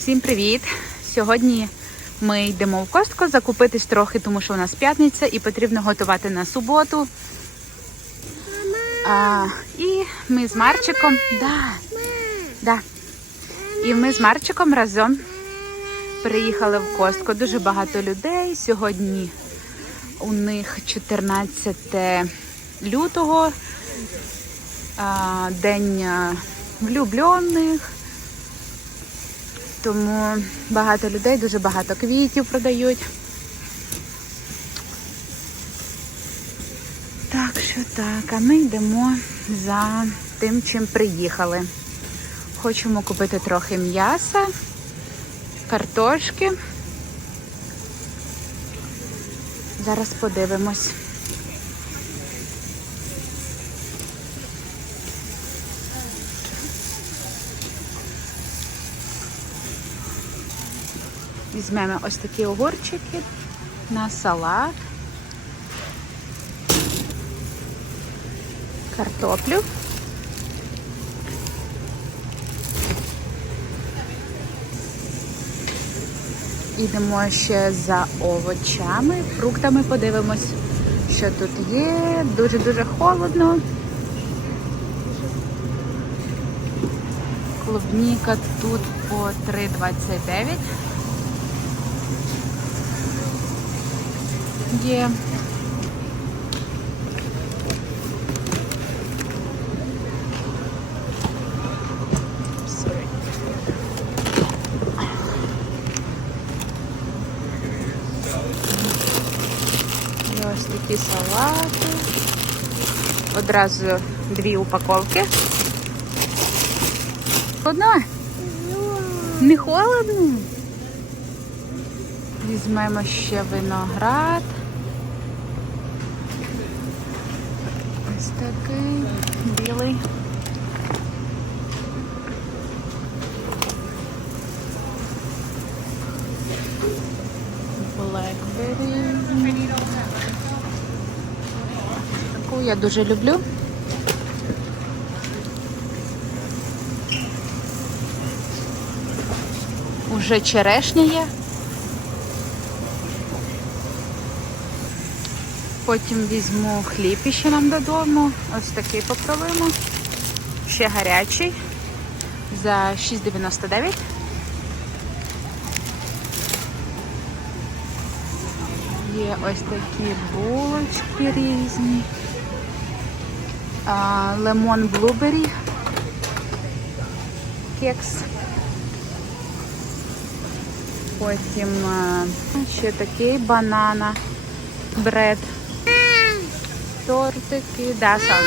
Всім привіт! Сьогодні ми йдемо в костку закупитись трохи, тому що у нас п'ятниця і потрібно готувати на суботу. А, і ми з Марчиком. Да, да. І ми з Марчиком разом приїхали в костку. Дуже багато людей. Сьогодні у них 14 лютого, а, день влюблених. Тому багато людей, дуже багато квітів продають. Так що так, а ми йдемо за тим, чим приїхали. Хочемо купити трохи м'яса, картошки. Зараз подивимось. Візьмемо ось такі огурчики на салат, картоплю. Ідемо ще за овочами, фруктами подивимось, що тут є. Дуже-дуже холодно. Клубніка тут по 3,29. Є. Ось такі салати. Одразу дві упаковки. Одна? Не холодно? Візьмемо ще виноград. Ось такий білий. Blackberry. Таку я дуже люблю. Уже черешня є. Потім візьму хліб іще нам додому. Ось такий попробуємо. Ще гарячий. За 6,99. Є ось такі булочки різні. Лемон блубері. Кекс. Потім ще такий банана. Бред. Тортики. Да, сам.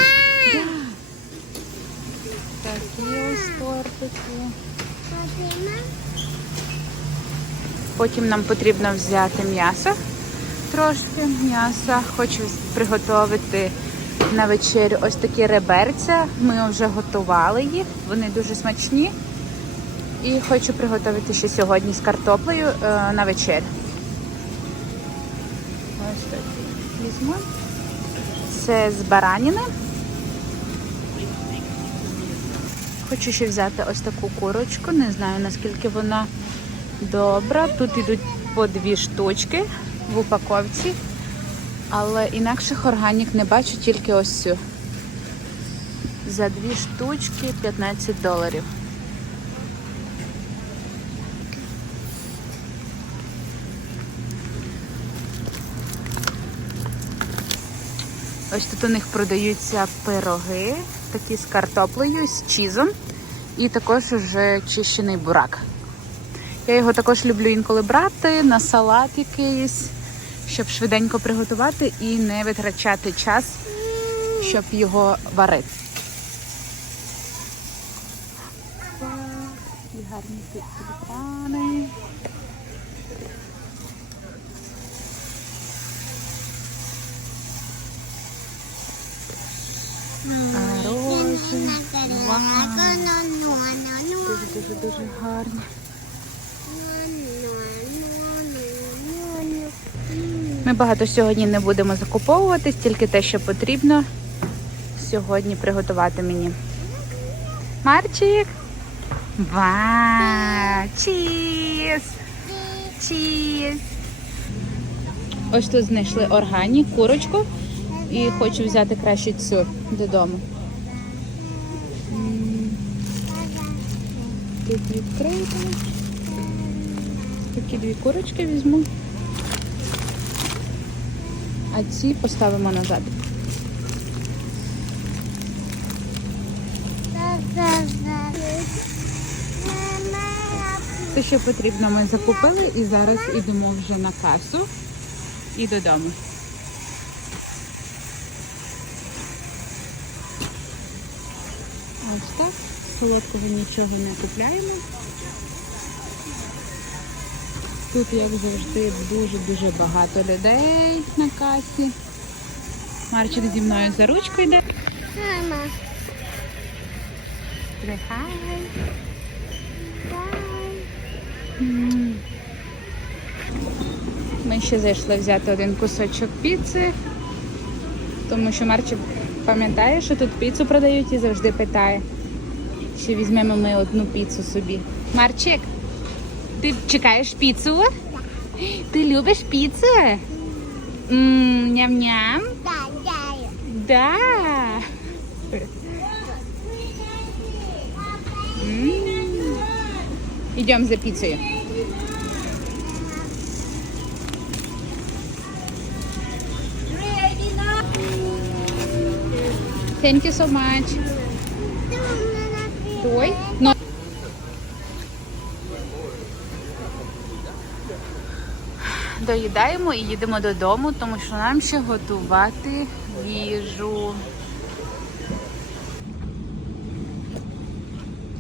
Такі ось тортики. Потім нам потрібно взяти м'ясо. Трошки м'яса. Хочу приготувати на вечерю ось такі реберця. Ми вже готували їх. Вони дуже смачні. І хочу приготувати ще сьогодні з картоплею е, на вечерю. Ось так візьму. Це з бараніни. Хочу ще взяти ось таку курочку. Не знаю наскільки вона добра. Тут йдуть по дві штучки в упаковці. Але інакших органік не бачу, тільки ось цю. За дві штучки 15 доларів. Ось тут у них продаються пироги, такі з картоплею, з чізом, і також вже чищений бурак. Я його також люблю інколи брати на салат якийсь, щоб швиденько приготувати і не витрачати час, щоб його варити. І гарні тюльпани. А рози. Дуже дуже дуже гарні. Ми багато сьогодні не будемо закуповуватись, тільки те, що потрібно сьогодні приготувати мені. Марчик, Вау! Чіз! Чіз! Ось тут знайшли органі, курочку. І хочу взяти краще цю додому. Тут відкрито. Такі дві курочки візьму. А ці поставимо назад. Все, що потрібно, ми закупили і зараз йдемо вже на касу і додому. Так. Солодкого нічого не купляємо. Тут, як завжди, дуже-дуже багато людей на касі. Марчик зі мною за ручку йде. Мама. Ми ще зайшли взяти один кусочок піци, тому що Марчик пам'ятає, що тут піцу продають і завжди питає, чи візьмемо ми одну піцу собі. Марчик, ти чекаєш піцу? Ти любиш піцу? Ням-ням? Дай. Да. М. Идем за пиццей. Thank you so much. Той. Но... Доїдаємо і їдемо додому, тому що нам ще готувати їжу.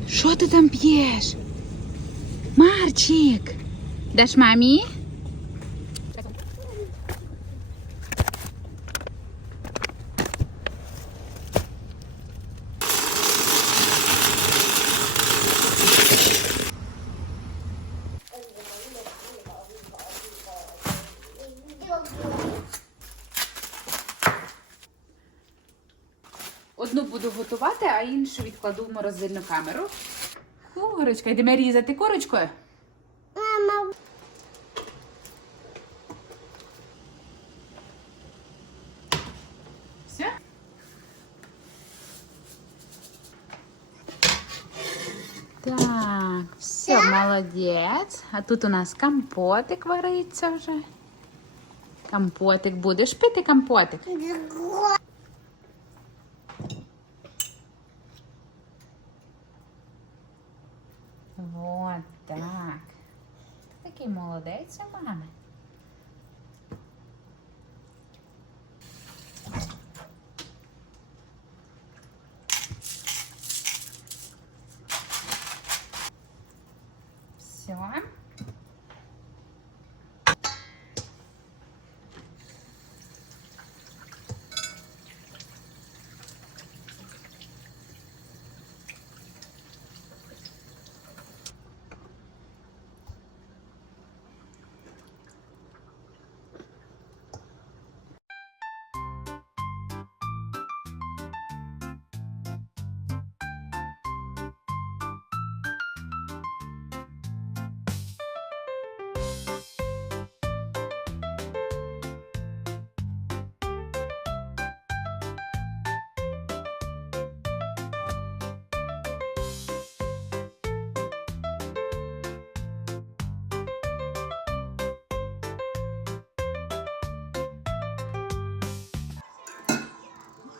Що ти там п'єш? Марчик! Даш мамі? Одну буду готувати, а іншу відкладу в морозильну камеру. Курочка, йдемо різати курочкою. Мама. Все? Так, все, молодець. А тут у нас компотик вариться вже. Компотик. Будеш пити компотик? Вот так. Такий молодець у мами.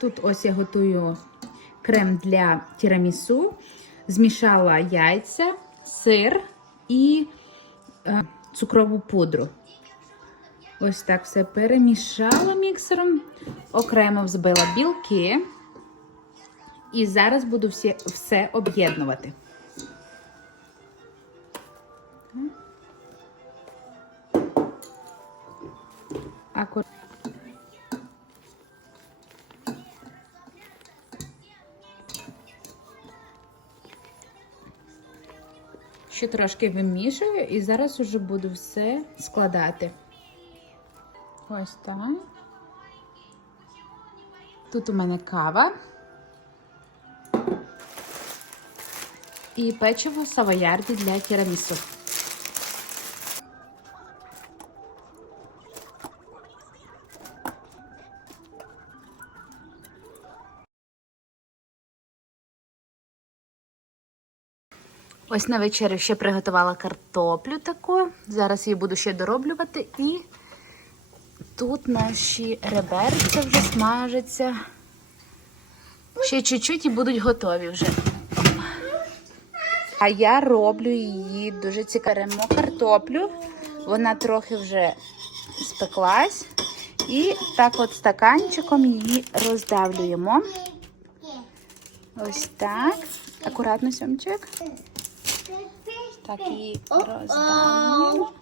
Тут ось я готую крем для тірамісу. Змішала яйця, сир і е, цукрову пудру. Ось так все перемішала міксером, окремо взбила білки. І зараз буду всі, все об'єднувати. Акур... Ще трошки вимішую і зараз уже буду все складати. Ось так. Тут у мене кава. І печиво савоярді для тірамісу. Ось на вечерю ще приготувала картоплю таку. Зараз її буду ще дороблювати. І тут наші реберця вже смажаться. Ще чуть-чуть і будуть готові вже. А я роблю її дуже цікаво. Картоплю, вона трохи вже спеклась. І так от стаканчиком її роздавлюємо. Ось так. Акуратно, сьомчик. Так, її роздавлюємо.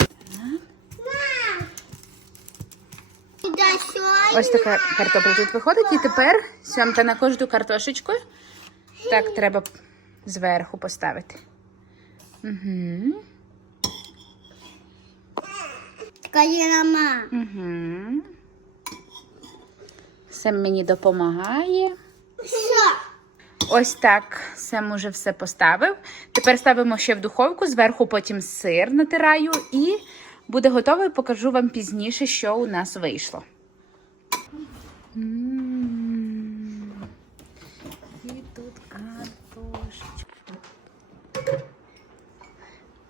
Ось така картопля тут виходить. І тепер сьомка на кожну картошечку. Так, треба зверху поставити. Угу. Мама. Угу. Сем мені допомагає. Що? Ось так Сем уже все поставив. Тепер ставимо ще в духовку, зверху потім сир натираю і буде готово. Покажу вам пізніше, що у нас вийшло. М. І тут картошечка.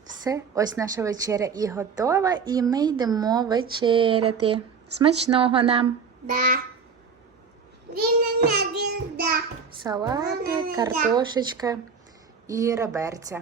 Все, ось наша вечеря і готова, і ми йдемо вечеряти. Смачного нам! Да. Салати, картошечка і реберця.